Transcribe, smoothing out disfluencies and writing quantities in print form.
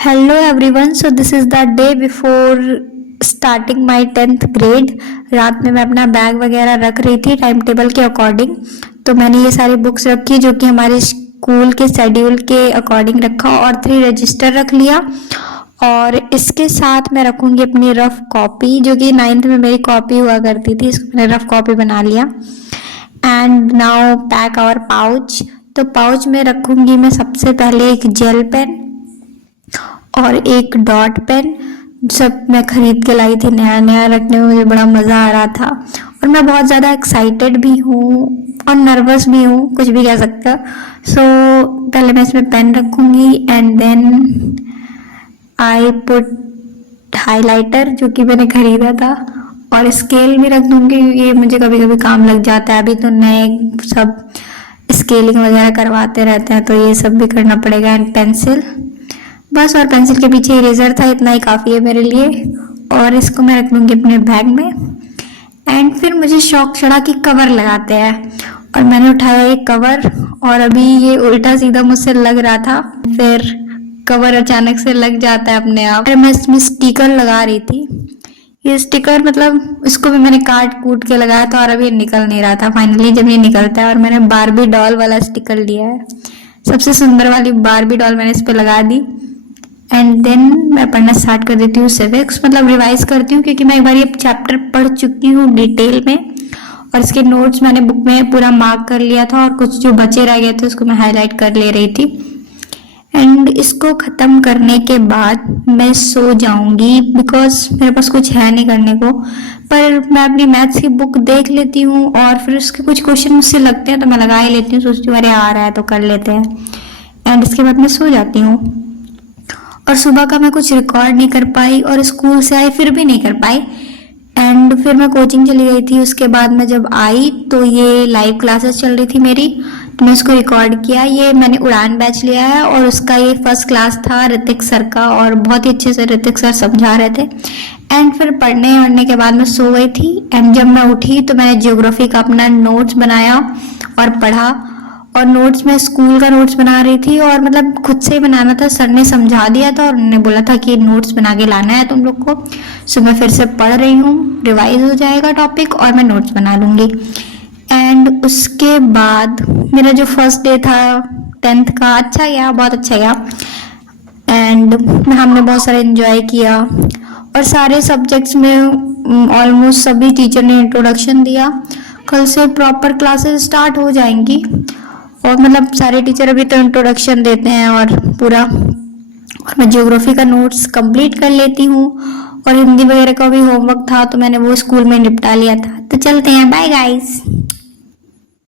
Hello everyone, so this is the day before starting my 10th grade। रात में मैं अपना बैग वगैरह रख रही थी टाइम टेबल के अकॉर्डिंग। तो मैंने ये सारी बुक्स रखी जो कि हमारे स्कूल के शेड्यूल के अकॉर्डिंग रखा और 3 रजिस्टर रख लिया। और इसके साथ मैं रखूँगी अपनी रफ कॉपी जो कि 9th में मेरी कॉपी हुआ करती थी, इसको मैंने रफ कॉपी बना लिया। And now pack our pouch. तो पाउच में रखूँगी मैं सबसे पहले एक जेल पेन और एक डॉट पेन। सब मैं खरीद के लाई थी, नया नया रखने में मुझे बड़ा मज़ा आ रहा था और मैं बहुत ज़्यादा एक्साइटेड भी हूँ और नर्वस भी हूँ, कुछ भी कह सकते हो। सो पहले मैं इसमें पेन रखूँगी and then I put highlighter जो कि मैंने खरीदा था और स्केल भी रख दूँगी क्योंकि ये मुझे कभी कभी काम लग जाता है। अभी तो नए सब स्केलिंग वगैरह करवाते रहते हैं तो ये सब भी करना पड़ेगा। एंड पेंसिल बस, और पेंसिल के पीछे इरेजर था, इतना ही काफ़ी है मेरे लिए। और इसको मैं रख लूँगी अपने बैग में। एंड फिर मुझे शौक चढ़ा कि कवर लगाते हैं और मैंने उठाया एक कवर और अभी ये उल्टा सीधा मुझसे लग रहा था, फिर कवर अचानक से लग जाता है अपने आप। मैं इसमें स्टिकर लगा रही थी। ये स्टिकर मतलब इसको भी मैंने काट कूट के लगाया था और अभी ये निकल नहीं रहा था। फाइनली जब ये निकलता है और मैंने बारबी डॉल वाला स्टिकर लिया है, सबसे सुंदर वाली बारबी डॉल मैंने इस पर लगा दी। एंड देन मैं पढ़ना स्टार्ट कर देती हूँ सिविक्स, मतलब रिवाइज करती हूँ क्योंकि मैं एक बार ये चैप्टर पढ़ चुकी हूँ डिटेल में और इसके नोट्स मैंने बुक में पूरा मार्क कर लिया था और कुछ जो बचे रह गए थे उसको मैं हाईलाइट कर ले रही थी। एंड इसको ख़त्म करने के बाद मैं सो जाऊंगी बिकॉज मेरे पास कुछ है नहीं करने को। पर मैं अपनी मैथ्स की बुक देख लेती हूँ और फिर उसके कुछ क्वेश्चन मुझसे लगते हैं तो मैं लगा ही लेती हूँ, सोचती हूँ अरे आ रहा है तो कर लेते हैं। एंड इसके बाद मैं सो जाती हूँ और सुबह का मैं कुछ रिकॉर्ड नहीं कर पाई और स्कूल से आई फिर भी नहीं कर पाई। एंड फिर मैं कोचिंग चली गई थी। उसके बाद मैं जब आई तो ये लाइव क्लासेस चल रही थी मेरी, तो मैं उसको रिकॉर्ड किया। ये मैंने उड़ान बैच लिया है और उसका ये फर्स्ट क्लास था ऋतिक सर का और बहुत ही अच्छे से ऋतिक सर समझा रहे थे। एंड फिर पढ़ने के बाद मैं सो गई थी। एंड जब मैं उठी तो मैंने ज्योग्राफी का अपना नोट्स बनाया और पढ़ा। और नोट्स में स्कूल का नोट्स बना रही थी और मतलब खुद से ही बनाना था, सर ने समझा दिया था और उन्होंने बोला था कि नोट्स बना के लाना है तुम लोग को। सो मैं फिर से पढ़ रही हूँ, रिवाइज हो जाएगा टॉपिक और मैं नोट्स बना लूँगी। एंड उसके बाद मेरा जो फर्स्ट डे था 10th का अच्छा गया, बहुत अच्छा गया। एंड हमने बहुत सारा एंजॉय किया और सारे सब्जेक्ट्स में ऑलमोस्ट सभी टीचर ने इंट्रोडक्शन दिया। कल से प्रॉपर क्लासेस स्टार्ट हो जाएंगी और मतलब सारे टीचर अभी तो इंट्रोडक्शन देते हैं और पूरा। और मैं ज्योग्राफी का नोट्स कंप्लीट कर लेती हूँ और हिंदी वगैरह का भी होमवर्क था तो मैंने वो स्कूल में निपटा लिया था। तो चलते हैं, बाय गाइस।